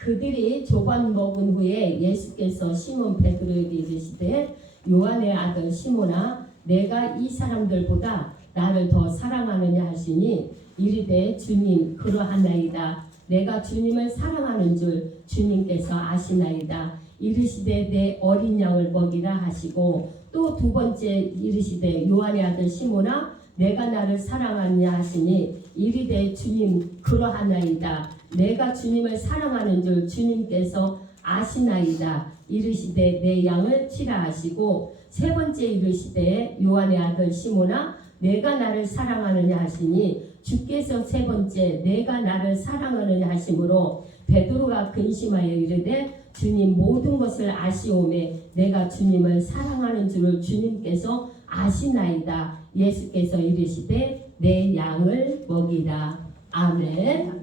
그들이 조반 먹은 후에 예수께서 시몬 베드로에게 이르시되 요한의 아들 시몬아 내가 이 사람들보다 나를 더 사랑하느냐 하시니 이르되 주님 그러하나이다. 내가 주님을 사랑하는 줄 주님께서 아시나이다. 이르시되 내 어린 양을 먹이라 하시고 또 두 번째 이르시되 요한의 아들 시몬아 내가 나를 사랑하느냐 하시니 이르되 주님 그러하나이다. 내가 주님을 사랑하는 줄 주님께서 아시나이다. 이르시되 내 양을 치라 하시고 세 번째 이르시되 요한의 아들 시몬아 내가 나를 사랑하느냐 하시니 주께서 세 번째 내가 나를 사랑하느냐 하심으로 베드로가 근심하여 이르되 주님 모든 것을 아시오매 내가 주님을 사랑하는 줄을 주님께서 아시나이다. 예수께서 이르시되 내 양을 먹이라. 아멘.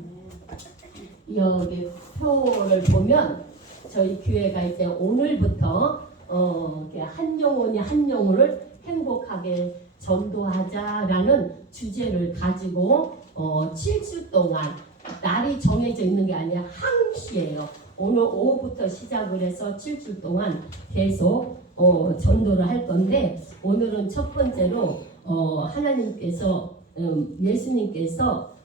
여기 표를 보면 저희 교회가 이제 오늘부터 한 영혼이 한 영혼을 행복하게 전도하자라는 주제를 가지고 7주 동안 날이 정해져 있는 게 아니라 항시예요. 오늘 오후부터 시작을 해서 7주 동안 계속 전도를 할 건데 오늘은 첫 번째로 하나님께서 예수님께서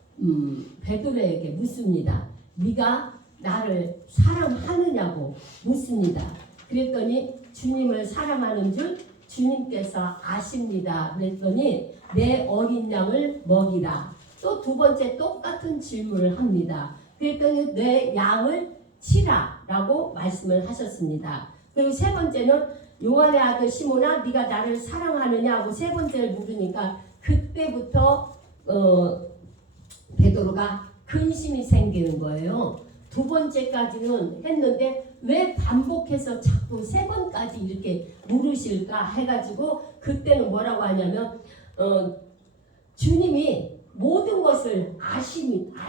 베드로에게 묻습니다. 네가 나를 사랑하느냐고 묻습니다. 그랬더니 주님을 사랑하는 줄 주님께서 아십니다. 그랬더니 내 어린 양을 먹이라. 또 두 번째 똑같은 질문을 합니다. 그랬더니 내 양을 치라 라고 말씀을 하셨습니다. 그리고 세 번째는 요한의 아들 시몬아 네가 나를 사랑하느냐 하고 세 번째를 물으니까 그때부터 베드로가 근심이 생기는 거예요. 두 번째까지는 했는데 왜 반복해서 자꾸 세 번까지 이렇게 물으실까 해가지고 그때는 뭐라고 하냐면 주님이 모든 것을 아십니다.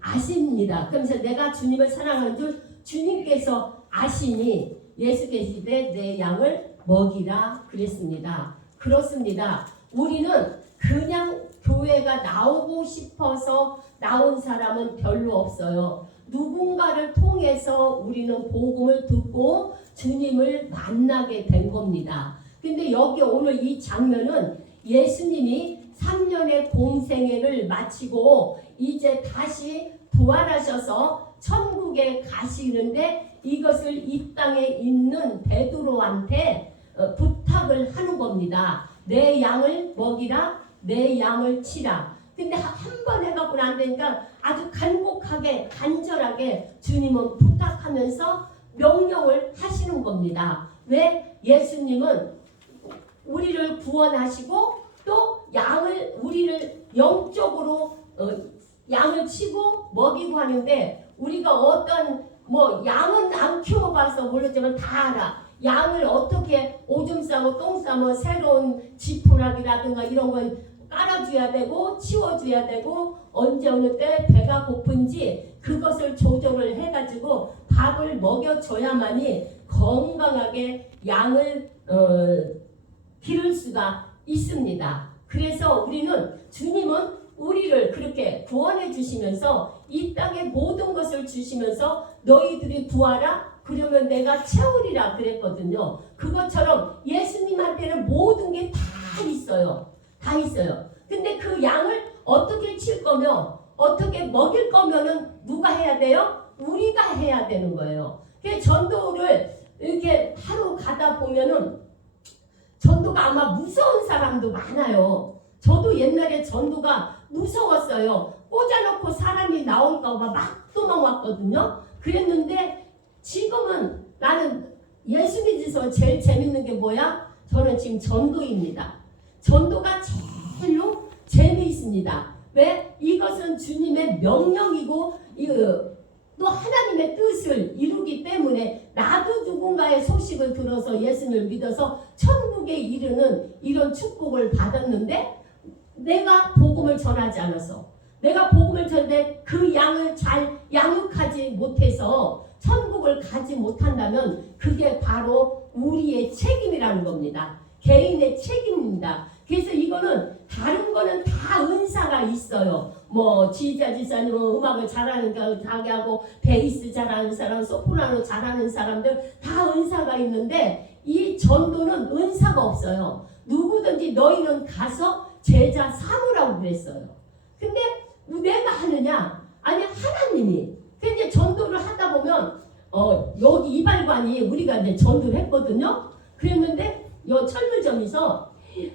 아십니다. 그러면서 내가 주님을 사랑하는 줄 주님께서 아시니 예수께서 내 양을 먹이라 그랬습니다. 그렇습니다. 우리는 그냥 교회가 나오고 싶어서 나온 사람은 별로 없어요. 누군가를 통해서 우리는 복음을 듣고 주님을 만나게 된 겁니다. 근데 여기 오늘 이 장면은 예수님이 3년의 공생애를 마치고 이제 다시 부활하셔서 천국에 가시는데 이것을 이 땅에 있는 베드로한테 부탁을 하는 겁니다. 내 양을 먹이라, 내 양을 치라. 근데 한 번 해갖고는 안 되니까 아주 간곡하게 간절하게 주님은 부탁하면서 명령을 하시는 겁니다. 왜? 예수님은 우리를 구원하시고 또 우리를 영적으로 양을 치고 먹이고 하는데 우리가 어떤 양은 안 키워봐서 모르지만 다 알아. 양을 어떻게 오줌 싸고 똥 싸면 새로운 지푸라기라든가 이런 건 깔아줘야 되고 치워줘야 되고 언제 어느 때 배가 고픈지 그것을 조절을 해가지고 밥을 먹여줘야만이 건강하게 양을 기를 수가 있습니다. 그래서 주님은 우리를 그렇게 구원해 주시면서 이 땅에 모든 것을 주시면서 너희들이 구하라 그러면 내가 채우리라 그랬거든요. 그것처럼 예수님한테는 모든 게 다 있어요. 다 있어요. 근데 그 양을 어떻게 칠 거며 어떻게 먹일 거면은 누가 해야 돼요? 우리가 해야 되는 거예요. 그 전도를 이렇게 하루 가다 보면은 전도가 아마 무서운 사람도 많아요. 저도 옛날에 전도가 무서웠어요. 꽂아놓고 사람이 나올까 봐 막 도망왔거든요. 그랬는데 지금은 나는 예수 믿어서 제일 재밌는 게 뭐야? 저는 지금 전도입니다. 전도가 제일로 재미있습니다. 왜? 이것은 주님의 명령이고 또 하나님의 뜻을 이루기 때문에 나도 누군가의 소식을 들어서 예수를 믿어서 천국에 이르는 이런 축복을 받았는데 내가 복음을 전하지 않아서 내가 복음을 전하는데 그 양을 잘 양육하지 못해서 천국을 가지 못한다면 그게 바로 우리의 책임이라는 겁니다. 개인의 책임입니다. 그래서 이거는 다른 거는 다 은사가 있어요. 뭐 지휘자 집사님은 음악을 잘하는 거 자기 하고 베이스 잘하는 사람, 소프라노 잘하는 사람들 다 은사가 있는데 이 전도는 은사가 없어요. 누구든지 너희는 가서 제자 삼으라고 그랬어요. 근데 내가 하느냐? 아니 하나님이. 근데 전도를 하다 보면 여기 이발관이 우리가 이제 전도를 했거든요. 그랬는데 요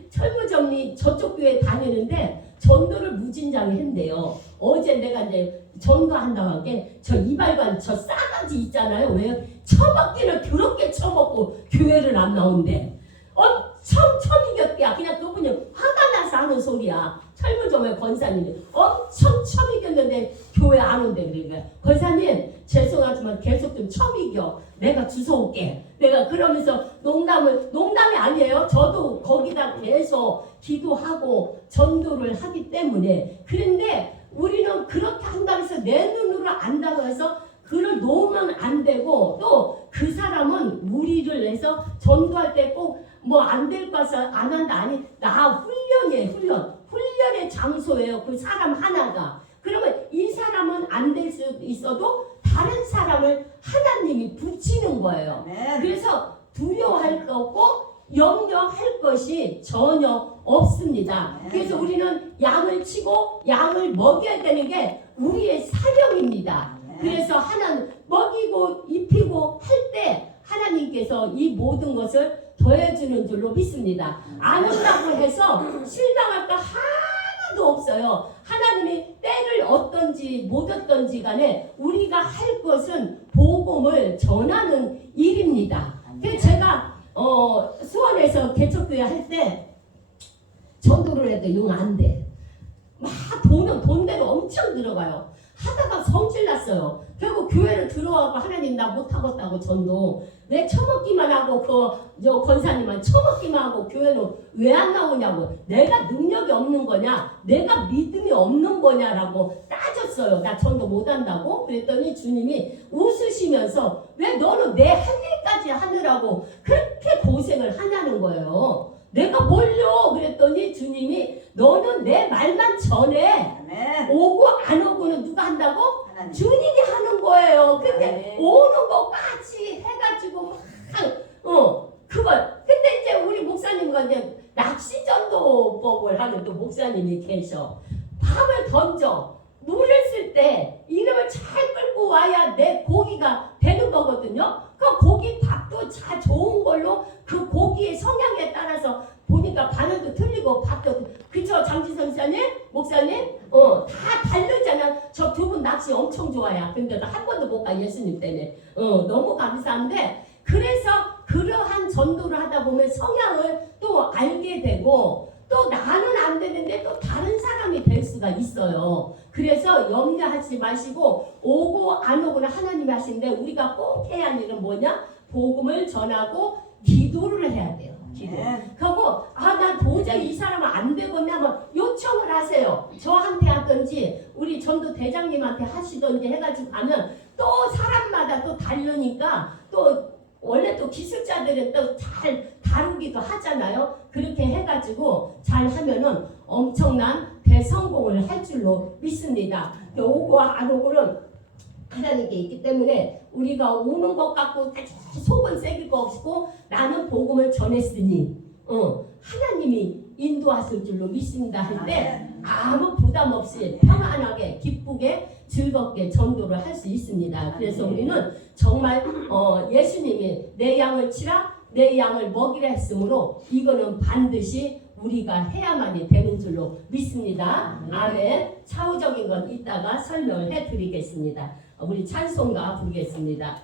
철물점이 저쪽 교회 다니는데 전도를 무진장에 했대요. 어제 내가 이제 전도한다고 한 게 저 이발관 저 싸가지 있잖아요. 왜요? 처먹기를 더럽게 처먹고 교회를 안 나온대. 엄청 처이겼대야. 그냥 그분이 화가 나서 하는 소리야. 철물점의 권사님이 엄청 처이겼는데 교회 안 온대. 그러니까 권사님 죄송하지만 계속 좀 처이겨. 내가 주워올게. 내가 그러면서 농담이 아니에요. 저도 거기다 계속 기도하고 전도를 하기 때문에. 그런데 우리는 그렇게 한다고 해서 내 눈으로 안다고 해서 그를 놓으면 안 되고 또 그 사람은 무리를 내서 전도할 때 꼭 뭐 안 될 것을 안 한다. 아니 나 훈련이에요. 훈련의 장소예요. 그 사람 하나가. 그러면 이 사람은 안 될 수 있어도 다른 사람을 하나님이 붙이는 거예요. 그래서 두려워할 거 없고 염려할 것이 전혀 없습니다. 그래서 우리는 양을 치고 양을 먹여야 되는 게 우리의 사명입니다. 그래서 하나는 먹이고 입히고 할 때 하나님께서 이 모든 것을 더해주는 줄로 믿습니다. 안 온다고 해서 실망할 거 하나도 없어요. 하나님이 때를 얻든지 못 얻든지 간에 우리가 할 것은 복음을 전하는 일입니다. 그래서 제가 수원에서 개척교회 할 때 전도를 해도 용 안 돼. 막 돈대로 엄청 들어가요. 하다가 성질 났어요. 결국 교회를 들어와서 하나님 나 못하겠다고 전도. 왜 처먹기만 하고 저 권사님은 처먹기만 하고 교회는 왜 안 나오냐고. 내가 능력이 없는 거냐 내가 믿음이 없는 거냐라고 따졌어요. 나 전도 못한다고. 그랬더니 주님이 웃으시면서 왜 너는 내 할 일까지 하느라고 그렇게 고생을 하냐는 거예요. 내가 뭘요? 그랬더니 주님이 너는 내 말만 전해. 아멘. 오고 안 오고는 누가 한다고? 하나님. 주님이 하는 거예요. 근데 아멘. 오는 것까지 해가지고 그걸. 근데 이제 우리 목사님과 이제 낚시전도법을 하는 또 목사님이 계셔. 밥을 던져. 물을 쓸 때 이름을 잘 끌고 와야 내 고기가 되는 거거든요. 그 고기 밥도 잘 좋은 걸로 그 고기의 성향에 따라서 보니까 바늘도 틀리고 밥도 그쵸 장지선 목사님? 목사님? 다 다르잖아. 저 두 분 낚시 엄청 좋아요. 근데 나 한 번도 못 가 예수님 때문에. 너무 감사한데 그래서 그러한 전도를 하다 보면 성향을 또 알게 되고 또 나는 안 되는데 또 다른 사람이 될 수가 있어요. 그래서 염려하지 마시고 오고 안 오고는 하나님이 하시는데 우리가 꼭 해야 하는 일은 뭐냐? 복음을 전하고 기도를 해야 돼요. 기도. 그리고 나 도저히 이 사람은 안 되겠냐 하면 요청을 하세요. 저한테 하든지 우리 전도 대장님한테 하시든지 해가지고 하면 또 사람마다 또 다르니까 또 원래 또 기술자들은 또 잘 다루기도 하잖아요. 그렇게 해가지고 잘 하면은 엄청난 대성공을 할 줄로 믿습니다. 오고 안 오고는 하나님께 있기 때문에 우리가 오는 것 같고 속은 새길 거 없고 나는 복음을 전했으니 하나님이 인도하실 줄로 믿습니다 할 때 아무 부담 없이 평안하게 기쁘게 즐겁게 전도를 할 수 있습니다. 그래서 우리는 정말 예수님이 내 양을 치라 내 양을 먹이라 했으므로 이거는 반드시 우리가 해야만이 되는 줄로 믿습니다. 아멘. 차후적인 건 이따가 설명을 해드리겠습니다. 우리 찬송가 부르겠습니다.